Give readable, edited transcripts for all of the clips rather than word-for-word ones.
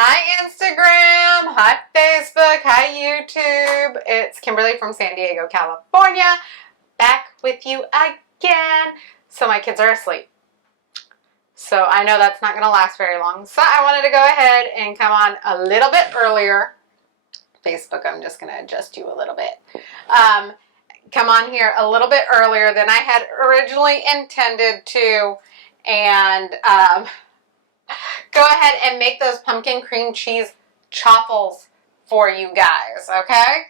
Hi Instagram, hi Facebook, hi YouTube. It's Kimberly from San Diego, California, back with you again. So my kids are asleep. So I know that's not going to last very long. So I wanted to go ahead and come on a little bit earlier. Facebook, I'm just going to adjust you a little bit. Come on here a little bit earlier than I had originally intended to. And go ahead and make those pumpkin cream cheese chaffles for you guys, okay?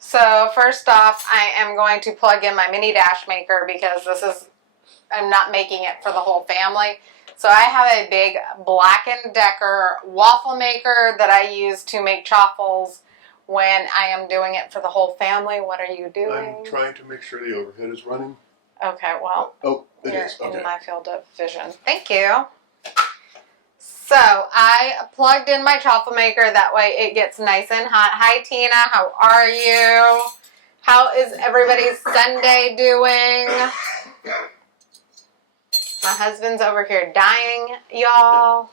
So first off, I am going to plug in my mini dash maker because I'm not making it for the whole family. So I have a big Black & Decker waffle maker that I use to make chaffles when I am doing it for the whole family. What are you doing? I'm trying to make sure the overhead is running. Okay, well, it is. Okay. In my field of vision. Thank you. So I plugged in my chaffle maker, that way it gets nice and hot. Hi Tina, how are you? How is everybody's Sunday doing? My husband's over here dying, y'all.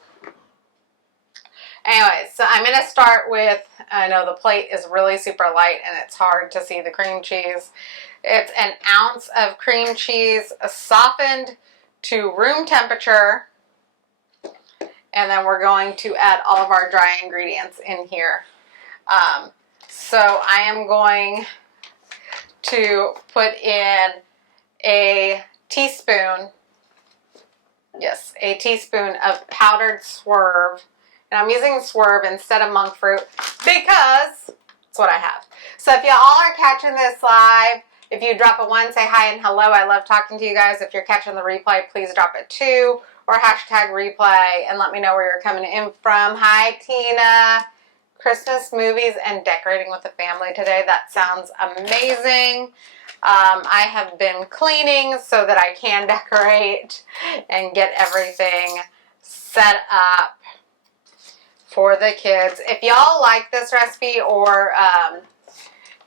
Anyway, so I'm going to start with, I know the plate is really super light and it's hard to see the cream cheese. It's an ounce of cream cheese softened to room temperature. And then we're going to add all of our dry ingredients in here. So I am going to put in a teaspoon, yes, a teaspoon of powdered swerve. And I'm using swerve instead of monk fruit because it's what I have. So if y'all are catching this live, if you drop a 1, say hi and hello. I love talking to you guys. If you're catching the replay, please drop a 2 or hashtag replay and let me know where you're coming in from. Hi, Tina. Christmas movies and decorating with the family today. That sounds amazing. I have been cleaning so that I can decorate and get everything set up for the kids. If y'all like this recipe or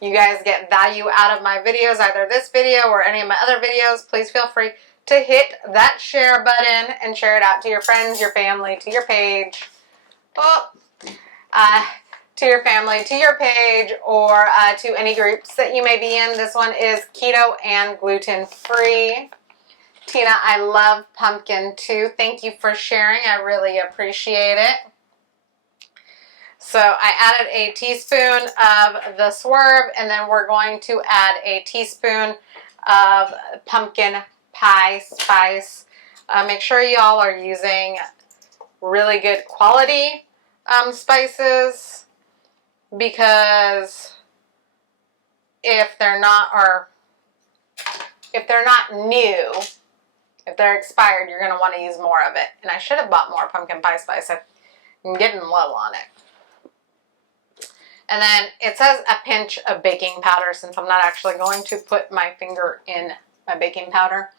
you guys get value out of my videos, either this video or any of my other videos, please feel free to hit that share button and share it out to your friends, your family, to your page. To your family, to your page, or to any groups that you may be in. This one is keto and gluten-free. Tina, I love pumpkin too. Thank you for sharing. I really appreciate it. So I added a teaspoon of the swerve, and then we're going to add a teaspoon of pumpkin pie spice. Make sure y'all are using really good quality spices, because if they're not new, if they're expired, you're going to want to use more of it. And I should have bought more pumpkin pie spice. I'm getting low on it. And then it says a pinch of baking powder. Since I'm not actually going to put my finger in my baking powder,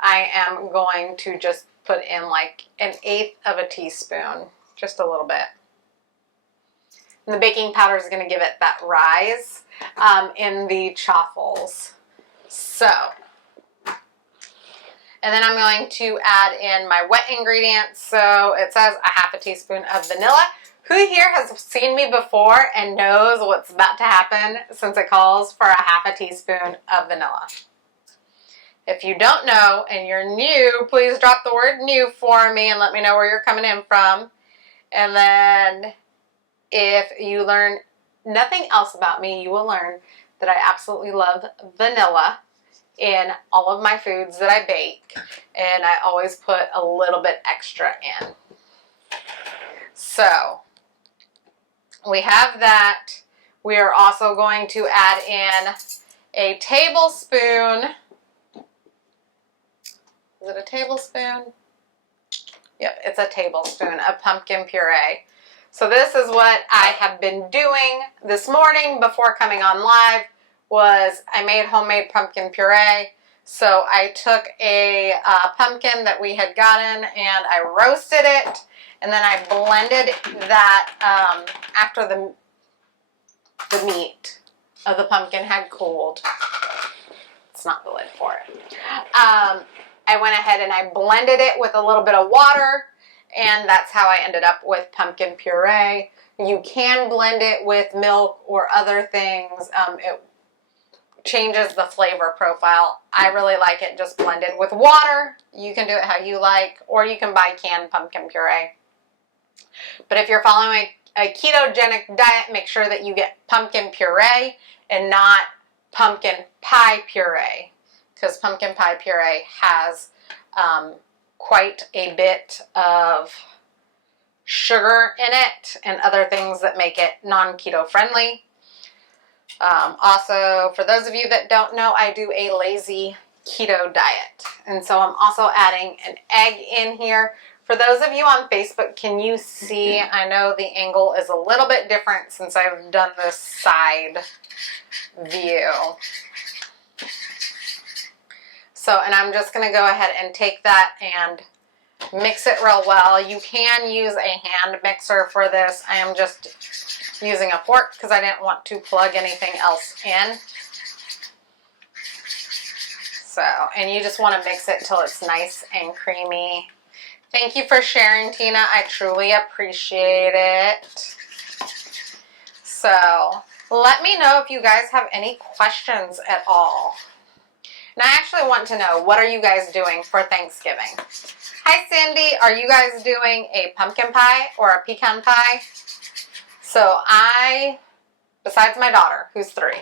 I am going to just put in like 1/8 of a teaspoon, just a little bit. And the baking powder is going to give it that rise in the chaffles. So, and then I'm going to add in my wet ingredients. So it says a 1/2 teaspoon of vanilla. Who here has seen me before and knows what's about to happen since it calls for a 1/2 teaspoon of vanilla? If you don't know and you're new, please drop the word new for me and let me know where you're coming in from. And then if you learn nothing else about me, you will learn that I absolutely love vanilla in all of my foods that I bake. And I always put a little bit extra in. So we have that. We are also going to add in a tablespoon. Is it a tablespoon? Yep, it's a tablespoon of pumpkin puree. So this is what I have been doing this morning before coming on live. Was I made homemade pumpkin puree. So I took a pumpkin that we had gotten and I roasted it. And then I blended that after the meat of the pumpkin had cooled. It's not the lid for it. I went ahead and I blended it with a little bit of water And that's how I ended up with pumpkin puree. You can blend it with milk or other things. It changes the flavor profile. I really like it just blended with water. You can do it how you like, or you can buy canned pumpkin puree. But if you're following a ketogenic diet, make sure that you get pumpkin puree and not pumpkin pie puree, because pumpkin pie puree has quite a bit of sugar in it and other things that make it non-keto friendly. Also, for those of you that don't know, I do a lazy keto diet. And so I'm also adding an egg in here. For those of you on Facebook, can you see? I know the angle is a little bit different since I've done this side view. So, and I'm just going to go ahead and take that and mix it real well. You can use a hand mixer for this. I am just using a fork because I didn't want to plug anything else in. So, and you just want to mix it till it's nice and creamy. Thank you for sharing, Tina. I truly appreciate it. So, let me know if you guys have any questions at all. And I actually want to know, what are you guys doing for Thanksgiving? Hi, Cindy. Are you guys doing a pumpkin pie or a pecan pie? So I, besides my daughter, who's 3,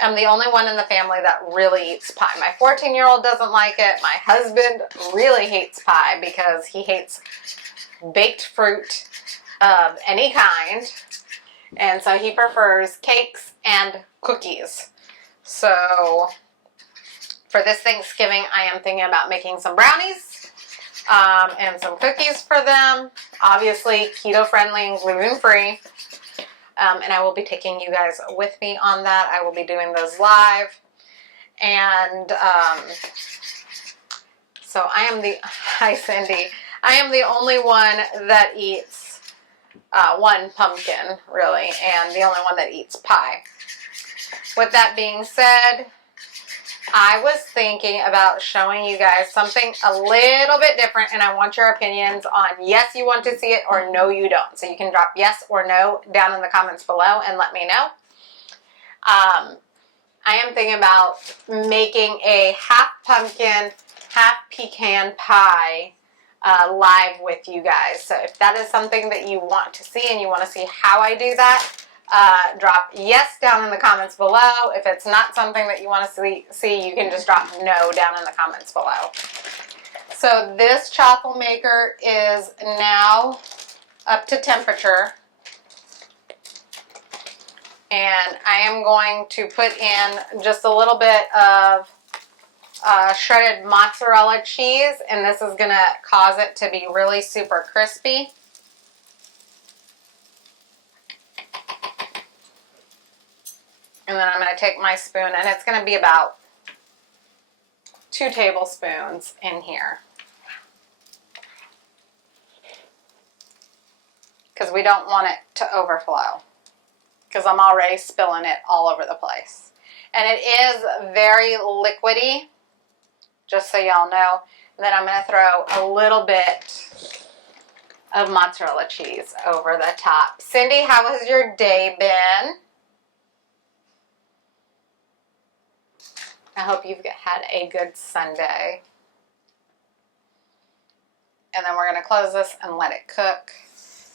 am the only one in the family that really eats pie. My 14-year-old doesn't like it. My husband really hates pie because he hates baked fruit of any kind. And so he prefers cakes and cookies. So for this Thanksgiving, I am thinking about making some brownies and some cookies for them. Obviously, keto-friendly and gluten-free. And I will be taking you guys with me on that. I will be doing those live. And so I am the, hi Cindy, I am the only one that eats one pumpkin, really, and the only one that eats pie. With that being said, I was thinking about showing you guys something a little bit different, and I want your opinions on yes, you want to see it, or no, you don't. So you can drop yes or no down in the comments below and let me know. I am thinking about making a half pumpkin, half pecan pie live with you guys. So if that is something that you want to see and you want to see how I do that, drop yes down in the comments below. If it's not something that you want to see, you can just drop no down in the comments below. So this chaffle maker is now up to temperature. And I am going to put in just a little bit of shredded mozzarella cheese, and this is going to cause it to be really super crispy. And then I'm going to take my spoon, and it's going to be about 2 tablespoons in here. Because we don't want it to overflow. Because I'm already spilling it all over the place. And it is very liquidy, just so y'all know. And then I'm going to throw a little bit of mozzarella cheese over the top. Cindy, how has your day been? I hope you've had a good Sunday. And then we're going to close this and let it cook.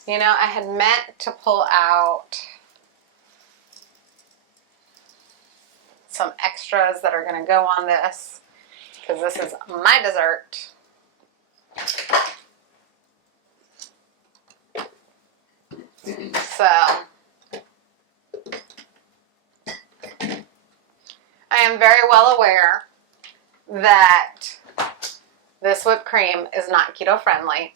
You know, I had meant to pull out some extras that are going to go on this, because this is my dessert. So I am very well aware that this whipped cream is not keto friendly.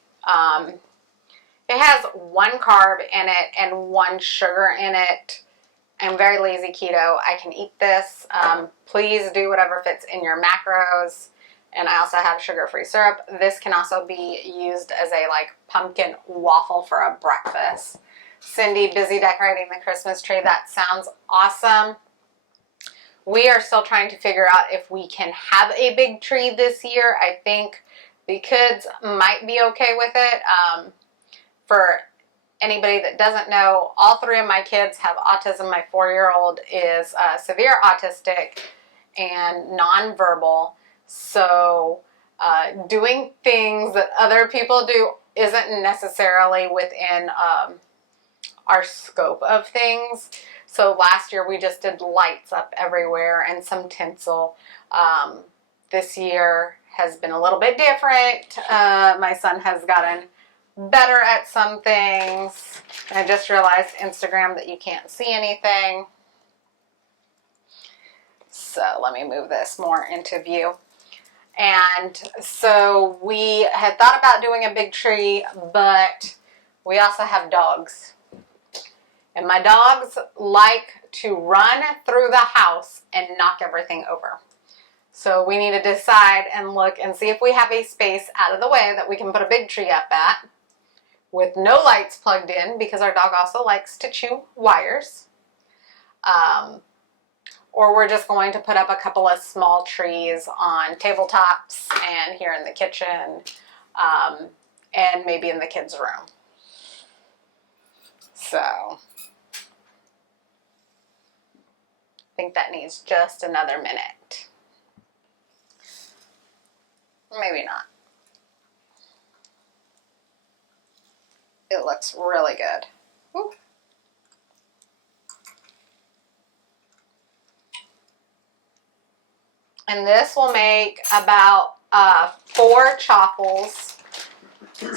It has 1 carb in it and 1 sugar in it. I'm very lazy keto. I can eat this. Please do whatever fits in your macros. And I also have sugar-free syrup. This can also be used as a pumpkin waffle for a breakfast. Cindy, busy decorating the Christmas tree. That sounds awesome. We are still trying to figure out if we can have a big tree this year. I think The kids might be okay with it. For anybody that doesn't know, all 3 of my kids have autism. My 4-year-old is severe autistic and nonverbal. So doing things that other people do isn't necessarily within our scope of things. So last year we just did lights up everywhere and some tinsel. This year has been a little bit different. My son has gotten better at some things. I just realized Instagram that you can't see anything. So let me move this more into view. And so we had thought about doing a big tree, but we also have dogs. And my dogs like to run through the house and knock everything over. So we need to decide and look and see if we have a space out of the way that we can put a big tree up at with no lights plugged in, because our dog also likes to chew wires. Or we're just going to put up a couple of small trees on tabletops and here in the kitchen, and maybe in the kids' room. So I think that needs just another minute. Maybe not. It looks really good. Woo. And this will make about 4 chaffles.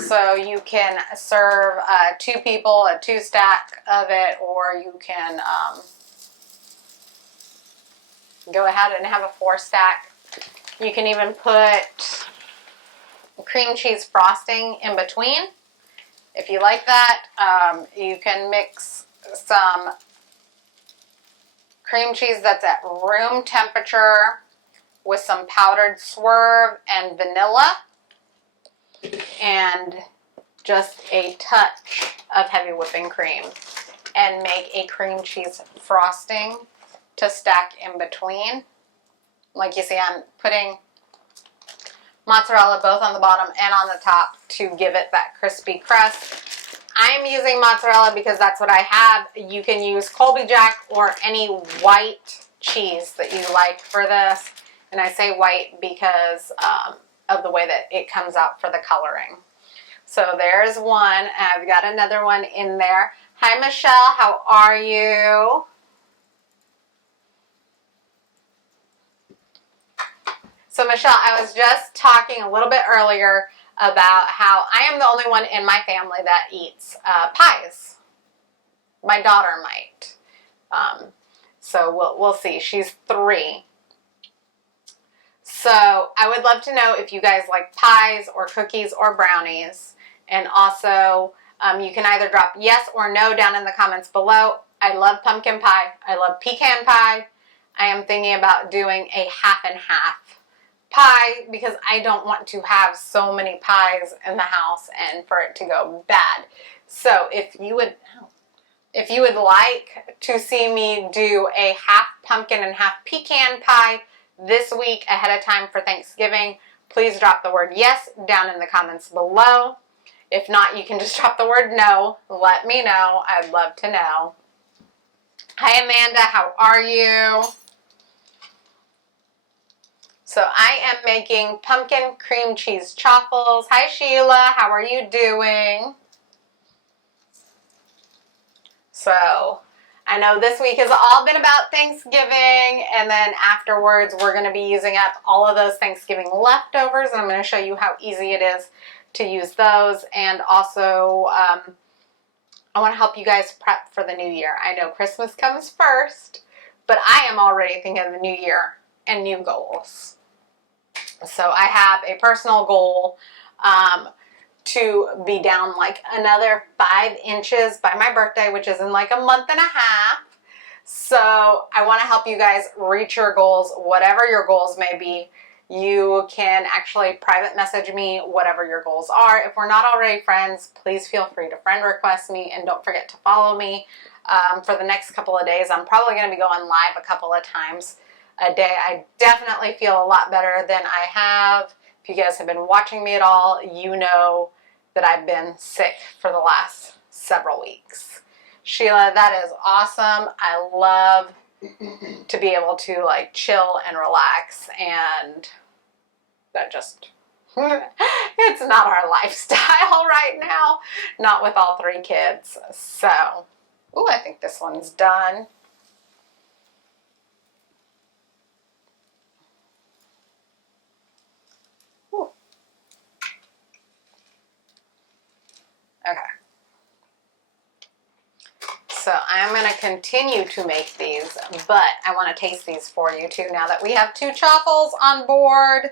So you can serve 2 people a 2-stack of it, or you can go ahead and have a 4-stack. You can even put cream cheese frosting in between if you like that. You can mix some cream cheese that's at room temperature with some powdered swerve and vanilla, and just a touch of heavy whipping cream, and make a cream cheese frosting to stack in between. Like you see, I'm putting mozzarella both on the bottom and on the top to give it that crispy crust. I'm using mozzarella because that's what I have. You can use Colby Jack or any white cheese that you like for this. And I say white because of the way that it comes out for the coloring. So there's one. I've got another one in there. Hi, Michelle. How are you? So Michelle, I was just talking a little bit earlier about how I am the only one in my family that eats pies. My daughter might. So we'll see. She's 3. So I would love to know if you guys like pies or cookies or brownies. And also, you can either drop yes or no down in the comments below. I love pumpkin pie. I love pecan pie. I am thinking about doing a half and half pie because I don't want to have so many pies in the house and for it to go bad. So if you would like to see me do a half pumpkin and half pecan pie this week ahead of time for Thanksgiving, please drop the word yes down in the comments below. If not, you can just drop the word no. Let me know. I'd love to know. Hi, Amanda. How are you? So I am making pumpkin cream cheese chaffles. Hi, Sheila. How are you doing? So I know this week has all been about Thanksgiving, and then afterwards we're going to be using up all of those Thanksgiving leftovers, and I'm going to show you how easy it is to use those. And also I want to help you guys prep for the new year. I know Christmas comes first, but I am already thinking of the new year and new goals. So I have a personal goal to be down like another 5 inches by my birthday, which is in like a month and a half. So I want to help you guys reach your goals, whatever your goals may be. You can actually private message me whatever your goals are. If we're not already friends, please feel free to friend request me, and don't forget to follow me. For the next couple of days, I'm probably going to be going live a couple of times a day. I definitely feel a lot better than I have. If you guys have been watching me at all, you know that I've been sick for the last several weeks. Sheila, that is awesome. I love to be able to like chill and relax, and that just, it's not our lifestyle right now. Not with all 3 kids. So, ooh, I think this one's done. Ooh. Okay. So I'm going to continue to make these, but I want to taste these for you too now that we have 2 Chaffles on board.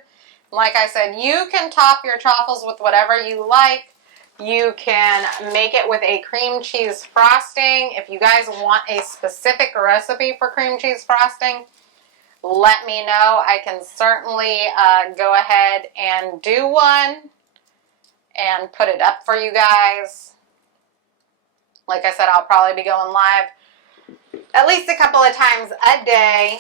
Like I said, you can top your Chaffles with whatever you like. You can make it with a cream cheese frosting. If you guys want a specific recipe for cream cheese frosting, let me know. I can certainly go ahead and do one and put it up for you guys. Like I said, I'll probably be going live at least a couple of times a day,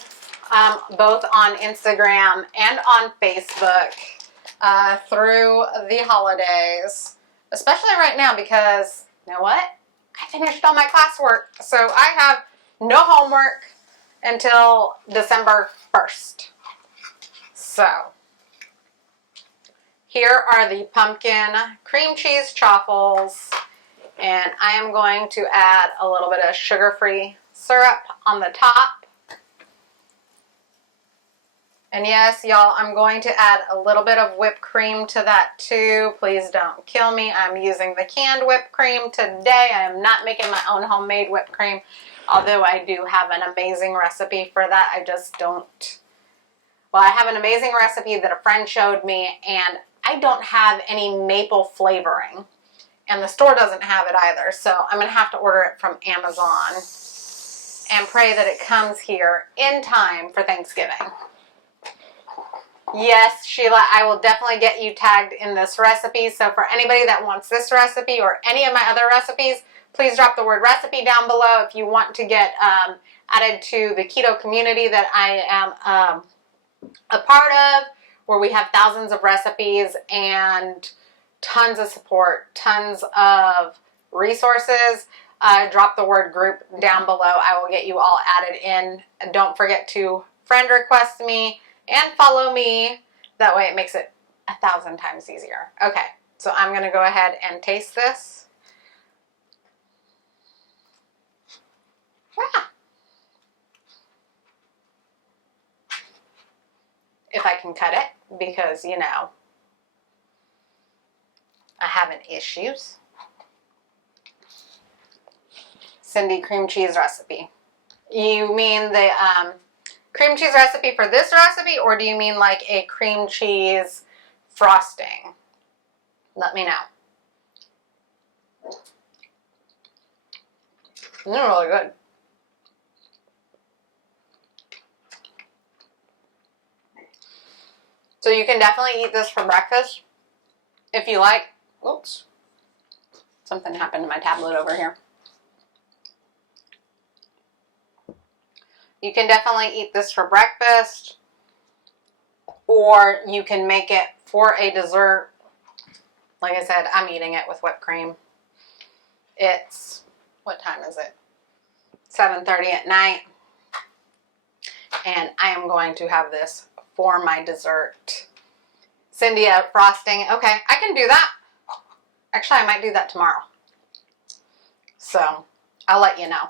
both on Instagram and on Facebook through the holidays. Especially right now because, you know what? I finished all my classwork. So I have no homework until December 1st. So here are the pumpkin cream cheese Chaffles. And I am going to add a little bit of sugar-free syrup on the top. And yes, y'all, I'm going to add a little bit of whipped cream to that too. Please don't kill me. I'm using the canned whipped cream today. I am not making my own homemade whipped cream, although I do have an amazing recipe for that. I just don't. Well, I have an amazing recipe that a friend showed me, and I don't have any maple flavoring. And the store doesn't have it either, so I'm going to have to order it from Amazon and pray that it comes here in time for Thanksgiving. Yes, Sheila, I will definitely get you tagged in this recipe. So for anybody that wants this recipe or any of my other recipes, please drop the word recipe down below if you want to get added to the keto community that I am a part of, where we have thousands of recipes and tons of support, tons of resources. Drop the word group down below. I will get you all added in. And don't forget to friend request me and follow me. That way it makes it 1,000 times easier. Okay, so I'm going to go ahead and taste this. Ah. If I can cut it, because, you know, I having issues. Cindy, cream cheese recipe. You mean the cream cheese recipe for this recipe, or do you mean like a cream cheese frosting? Let me know. They're really good. So you can definitely eat this for breakfast if you like. Oops. Something happened to my tablet over here. You can definitely eat this for breakfast, or you can make it for a dessert. Like I said, I'm eating it with whipped cream. It's, what time is it? 7:30 at night. And I am going to have this for my dessert. Cindy, frosting. Okay, I can do that. Actually, I might do that tomorrow. So, I'll let you know.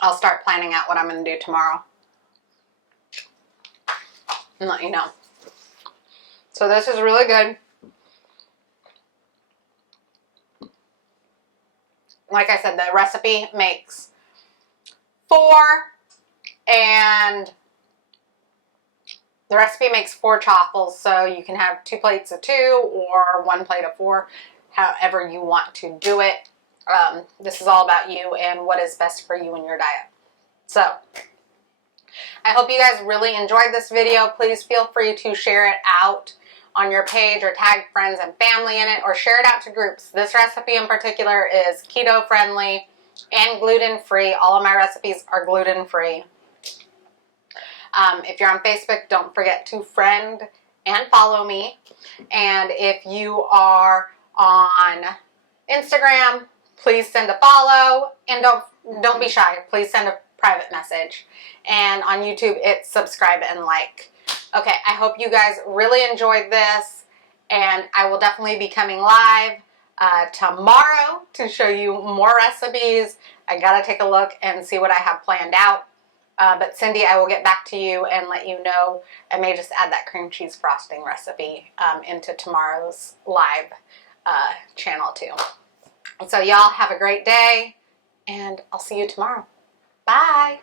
I'll start planning out what I'm going to do tomorrow and let you know. So this is really good. Like I said, the recipe makes 4, and the recipe makes 4 Chaffles, so you can have 2 plates of 2 or 1 plate of 4, however you want to do it. This is all about you and what is best for you and your diet. So, I hope you guys really enjoyed this video. Please feel free to share it out on your page or tag friends and family in it, or share it out to groups. This recipe in particular is keto friendly and gluten free. All of my recipes are gluten free. If you're on Facebook, don't forget to friend and follow me. And if you are on Instagram, please send a follow, and don't be shy. Please send a private message. And on YouTube, it's subscribe and like. Okay, I hope you guys really enjoyed this, and I will definitely be coming live tomorrow to show you more recipes. I gotta take a look and see what I have planned out. But Cindy, I will get back to you and let you know. I may just add that cream cheese frosting recipe into tomorrow's live channel too. So y'all have a great day, and I'll see you tomorrow. Bye.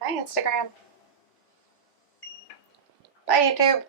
Bye, Instagram. Bye, YouTube.